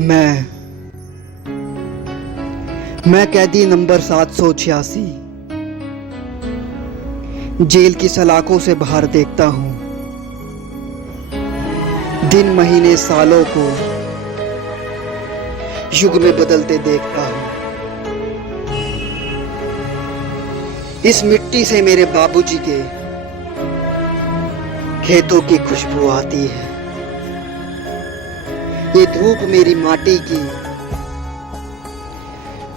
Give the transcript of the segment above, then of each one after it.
मैं कैदी number 786 jail की सलाखों से बाहर देखता हूँ। दिन महीने सालों को युग में बदलते देखता हूँ। इस मिट्टी से मेरे बाबूजी के खेतों की खुशबू आती है। ये धूप मेरी माटी की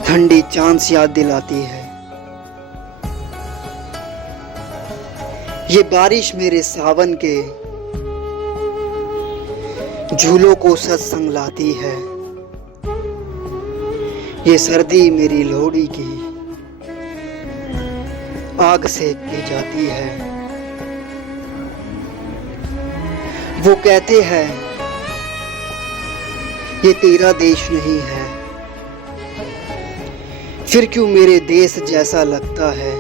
ठंडी चांद याद दिलाती है। ये बारिश मेरे सावन के झूलों को सत्संग लाती है। ये सर्दी मेरी लोहड़ी की आग सेक के जाती है। वो कहते हैं ये तेरा देश नहीं है, फिर क्यों मेरे देश जैसा लगता है।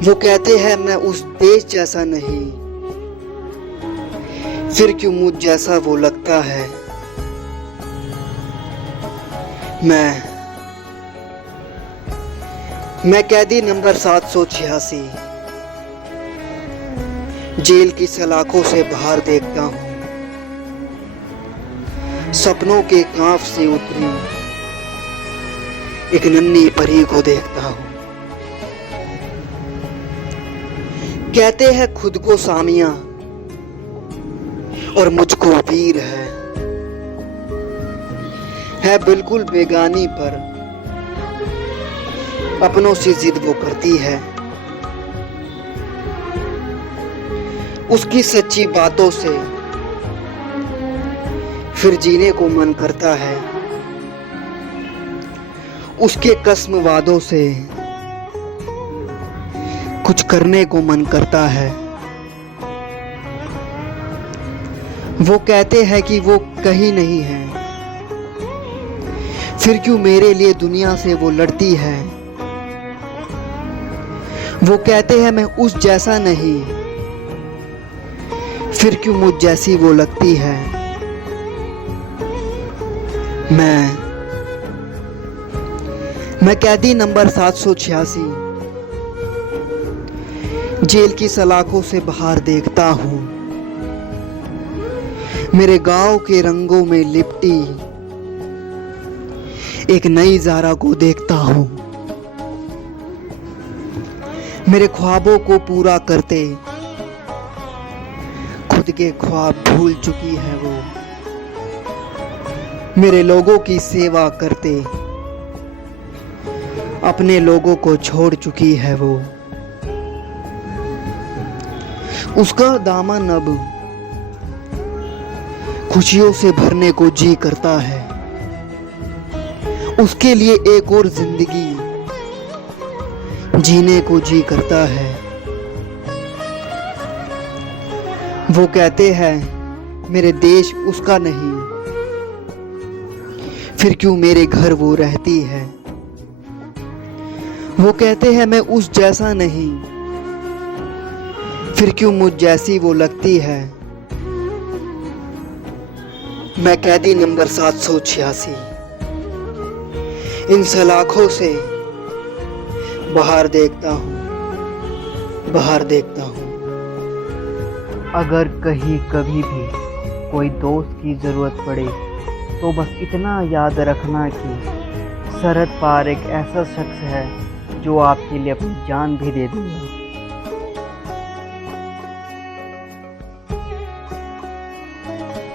वो कहते हैं मैं उस देश जैसा नहीं, फिर क्यों मुझ जैसा वो लगता है। मैं कैदी नंबर 786 जेल की सलाखों से बाहर देखता हूँ। सपनों के कांफ से उतरी एक नन्ही परी को देखता हूँ। कहते हैं खुद को सामिया और मुझको वीर है बिल्कुल बेगानी पर अपनों से जिद वो करती है। उसकी सच्ची बातों से फिर जीने को मन करता है। उसके कसम वादों से कुछ करने को मन करता है। वो कहते हैं कि वो कहीं नहीं है, फिर क्यों मेरे लिए दुनिया से वो लड़ती है। वो कहते हैं मैं उस जैसा नहीं, फिर क्यों मुझ जैसी वो लगती है। मैं कैदी नंबर 786 जेल की सलाखों से बाहर देखता हूँ। मेरे गांव के रंगों में लिपटी एक नई ज़ारा को देखता हूँ। मेरे ख्वाबों को पूरा करते खुद के ख्वाब भूल चुकी है वो। मेरे लोगों की सेवा करते अपने लोगों को छोड़ चुकी है वो। उसका दामन अब खुशियों से भरने को जी करता है। उसके लिए एक और जिंदगी जीने को जी करता है। वो कहते हैं मेरे देश उसका नहीं, फिर क्यों मेरे घर वो रहती है। वो कहते हैं मैं उस जैसा नहीं, फिर क्यों मुझ जैसी वो लगती है। मैं कैदी नंबर 786 इन सलाखों से बाहर देखता हूँ। अगर कहीं कभी भी कोई दोस्त की ज़रूरत पड़े तो बस इतना याद रखना कि सरहद पार एक ऐसा शख्स है जो आपके लिए अपनी जान भी दे देगा।